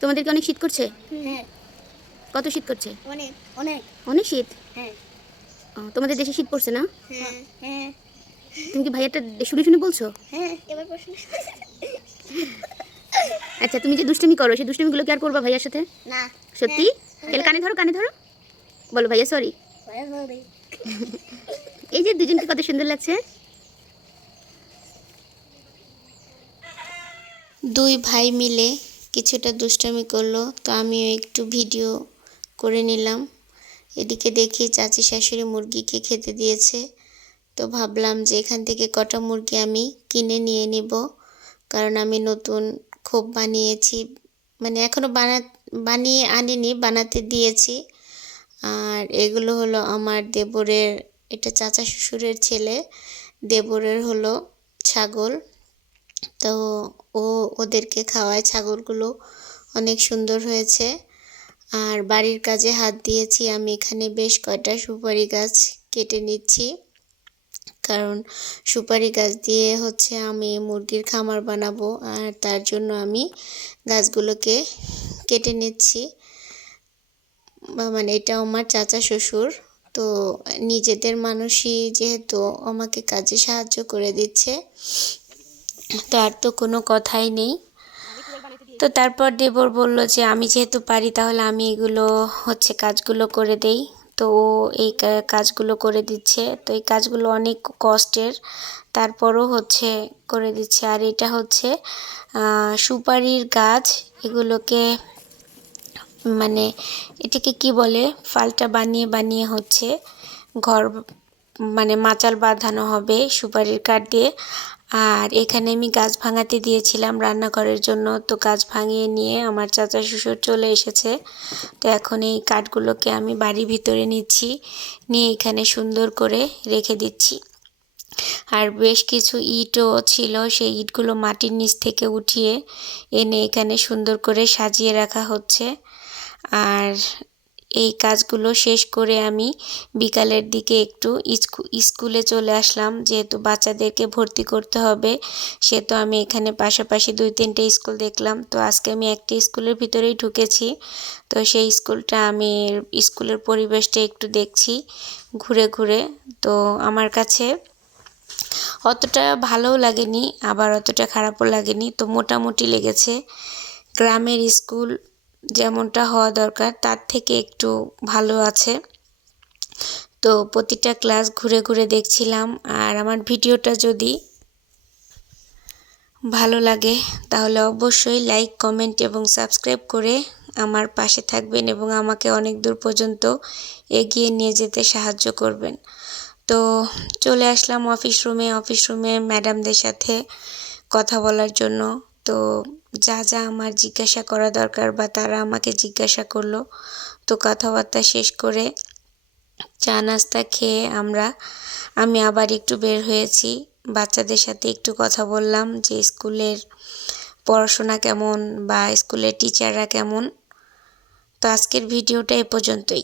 তোমাদের কি অনেক শীত করছে? হ্যাঁ। কত শীত করছে? অনেক অনেক অনেক শীত। হ্যাঁ। তোমাদের দেশে শীত পড়ছে না? হ্যাঁ হ্যাঁ তুমি কি ভাইয়াটা শুনে শুনে বলছো? হ্যাঁ। এবার প্রশ্ন। আচ্ছা, তুমি যে দুষ্টামি করো সেই দুষ্টামিগুলো কি আর করবা ভাইয়ার সাথে? না। সত্যি? তাহলে কানে ধরো, কানে ধরো, বলো ভাইয়া সরি। এই যে দুজনকে কত সুন্দর লাগছে। দুই ভাই মিলে কিছুটা দুষ্টামি করলো, তো আমিও একটু ভিডিও করে নিলাম। এদিকে দেখি চাচি শাশুড়ি মুরগিকে খেতে দিয়েছে, তো ভাবলাম যে এখান থেকে কটা মুরগি আমি কিনে নিয়ে নিব, কারণ আমি নতুন খোপ বানিয়েছি, মানে এখনও বানিয়ে আনিনি, বানাতে দিয়েছি। আর এগুলো হলো আমার দেবরের, এটা চাচা শ্বশুরের ছেলে, দেবরের হলো ছাগল। তো ওদেরকে খাওয়ায়, ছাগলগুলো অনেক সুন্দর হয়েছে। আর বাড়ির কাজে হাত দিয়েছি আমি, এখানে বেশ কয়টা সুপারি গাছ কেটে নিচ্ছি, কারণ সুপারি গাছ দিয়ে হচ্ছে আমি মুরগির খামার বানাবো, আর তার জন্য আমি গাছগুলোকে কেটে নিচ্ছি। মানে এটা আমার চাচা শ্বশুর, তো নিজেদের মানুষই যেহেতু আমাকে কাজে সাহায্য করে দিচ্ছে, তার তো কোনো কথাই নেই। তো তারপর দেবর বলল যে আমি যেহেতু পারি তাহলে আমি এগুলো হচ্ছে কাজগুলো করে দেই। তো ও এই কাজগুলো করে দিচ্ছে, তো এই কাজগুলো অনেক কষ্টের, তারপরও হচ্ছে করে দিচ্ছে। আর এটা হচ্ছে সুপারির গাছ, এগুলোকে মানে এটাকে কি বলে, ফালটা বানিয়ে বানিয়ে হচ্ছে ঘর, মানে মাচাল বাঁধানো হবে সুপারির কাঠ দিয়ে। আর এখানে আমি গাছ ভাঙাতে দিয়েছিলাম রান্নাঘরের জন্য, তো গাছ ভাঙিয়ে নিয়ে আমার চাচা শ্বশুর চলে এসেছে। তো এখন এই কাঠগুলোকে আমি বাড়ির ভিতরে নিচ্ছি, নিয়ে এখানে সুন্দর করে রেখে দিচ্ছি। আর বেশ কিছু ইটও ছিল, সেই ইটগুলো মাটির নিচ থেকে উঠিয়ে এনে এখানে সুন্দর করে সাজিয়ে রাখা হচ্ছে। আর এই কাজগুলো শেষ করে আমি বিকালের দিকে একটু স্কুলে চলে আসলাম, যেহেতু বাচ্চাদেরকে ভর্তি করতে হবে, সেহেতু আমি এখানে পাশাপাশি 2-3টে স্কুল দেখলাম। তো আজকে আমি একটা স্কুলের ভিতরেই ঢুকেছি, তো সেই স্কুলটা আমি স্কুলের পরিবেশটা একটু দেখছি ঘুরে ঘুরে। তো আমার কাছে অতটা ভালোও লাগেনি, আবার অতটা খারাপও লাগেনি, তো মোটামুটি লেগেছে। গ্রামের স্কুল যেমনটা হওয়া দরকার তার থেকে একটু ভালো আছে। তো প্রতিটা ক্লাস ঘুরে ঘুরে দেখছিলাম। আর আমার ভিডিওটা যদি ভালো লাগে তাহলে অবশ্যই লাইক, কমেন্ট এবং সাবস্ক্রাইব করে আমার পাশে থাকবেন এবং আমাকে অনেক দূর পর্যন্ত এগিয়ে নিয়ে যেতে সাহায্য করবেন। তো চলে আসলাম অফিস রুমে ম্যাডামদের সাথে কথা বলার জন্য। তো যা যা আমার জিজ্ঞাসা করা দরকার বা তারা আমাকে জিজ্ঞাসা করলো, তো কথাবার্তা শেষ করে চা নাস্তা খেয়ে আমি আবার একটু বের হয়েছি, বাচ্চাদের সাথে একটু কথা বললাম যে স্কুলের পড়াশোনা কেমন বা স্কুলের টিচাররা কেমন। তো আজকের ভিডিওটা এ পর্যন্তই।